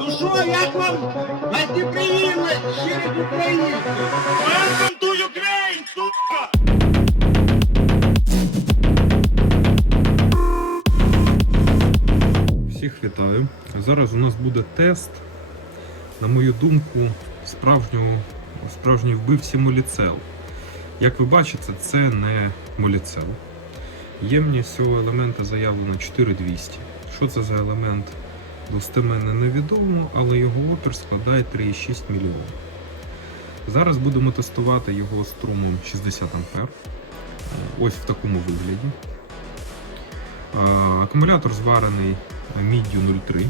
Ну що, як вам гостеприимность через українців? Welcome to Ukraine, сука! Всіх вітаю. Зараз у нас буде тест, на мою думку, справжнього, справжньої вбивці моліцел. Як ви бачите, це не моліцел. Ємність цього елемента заявлено 4200. Що це за елемент? Достеменно невідомо, але його опір складає 3,6 мільйонів. Зараз будемо тестувати його струмом 60 А. Ось в такому вигляді. Акумулятор зварений міддю 0,3.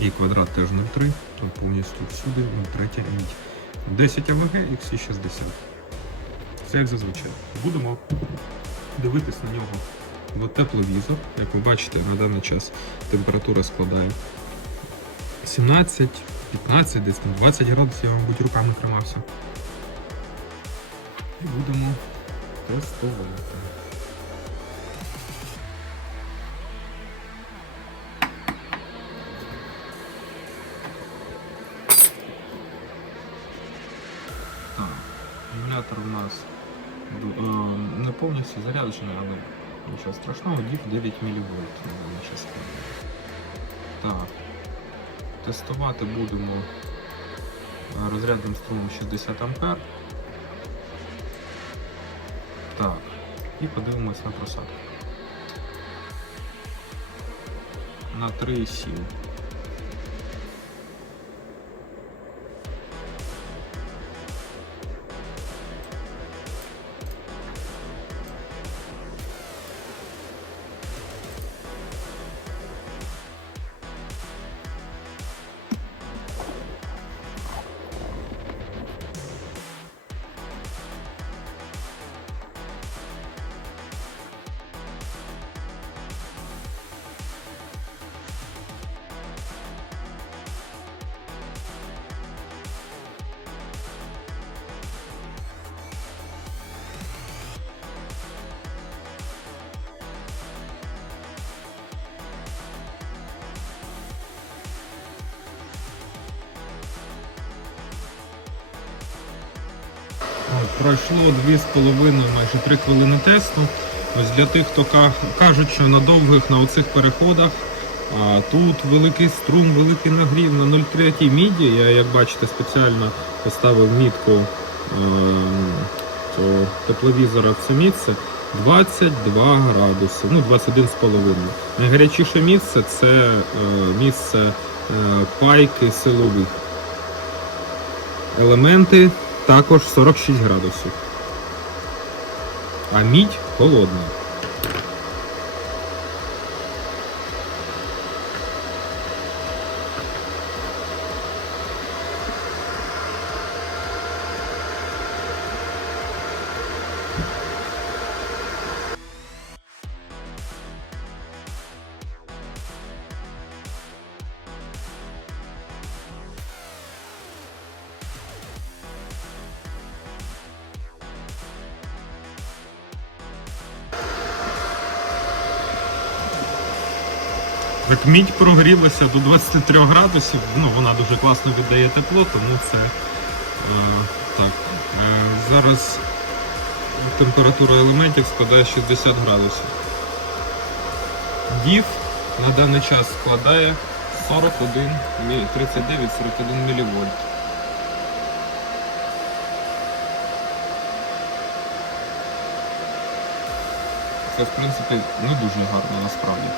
І квадрат теж 0,3. Тут повністю всюди 0,3 мідь. 10 АВГ XC60. Все як зазвичай. Будемо дивитись на нього в тепловізор. Як ви бачите, на даний час температура складає 17, 15, десь там 20 градусів, я, мабуть, руками тримався. І будемо тестувати. Так, акумулятор у нас е, не повністю заряджений, але нічого страшного, дів 9 мВ на. Так. Тестувати будемо розрядним струмом 60 А. Так. І подивимось на просадку. На 3,7. Пройшло 2,5 майже 3 хвилини тесту. Ось для тих, хто кажуть, що на довгих на оцих переходах а, тут великий струм, великий нагрів на 0,3 міді. Я, як бачите, спеціально поставив мітку е, тепловізора в це місце 22 градуси, ну 21,5. Найгарячіше місце це е, місце е, пайки силових. Елементи також 46 градусів. А мідь холодна. Мідь прогрілася до 23 градусів. Ну, вона дуже класно віддає тепло, тому це е, так. Е, зараз температура елементів складає 60 градусів. Дів на даний час складає 41, 39-41 мВ. Це, в принципі, не дуже гарно насправді.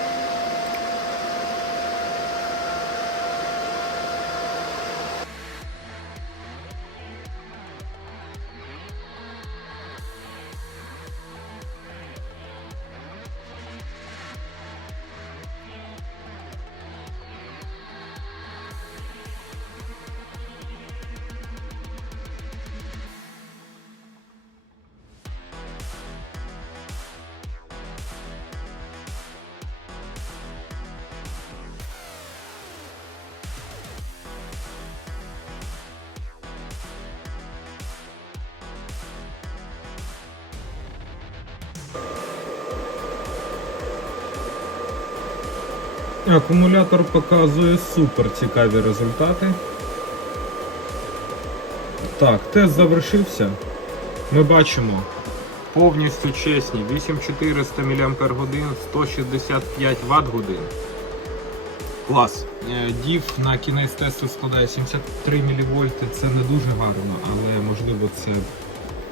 Акумулятор показує супер цікаві результати. Так, тест завершився. Ми бачимо повністю чесні 8400 мАч, 165 Вт годин. Клас. Е, Дів на кінець тесту складає 73 мВ. Це не дуже гарно, але можливо це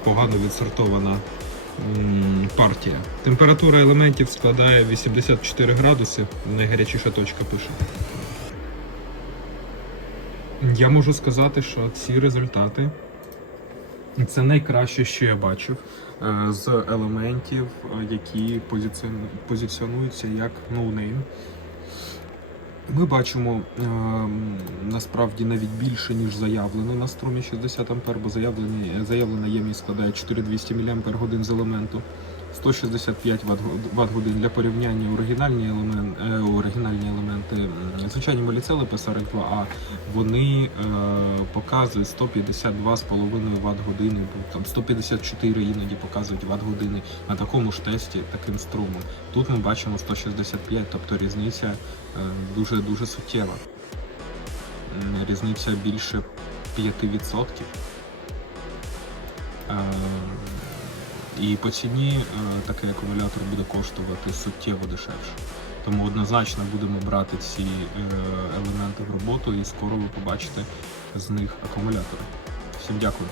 погано відсортована партія. Температура елементів складає 84 градуси, найгарячіша точка пише. Я можу сказати, що ці результати це найкраще, що я бачив е, з елементів, е, які позиціонуються як ноунейм. Ми бачимо ем, насправді навіть більше, ніж заявлено на струмі 60 А, бо заявлена ємність складає 4200 мАч з елементу, 165 Вт годин для порівняння оригінальні, елемент, е, оригінальні елементи, звичайні моліцели PSRX2A, вони е, показують 152,5 Вт години, там 154 іноді показують Вт години на такому ж тесті таким струмом. Тут ми бачимо 165, тобто різниця е, дуже дуже суттєва. Різниця більше 5%. Е, І по ціні е, такий акумулятор буде коштувати суттєво дешевше. Тому однозначно будемо брати ці е, елементи в роботу і скоро ви побачите з них акумулятори. Всім дякую.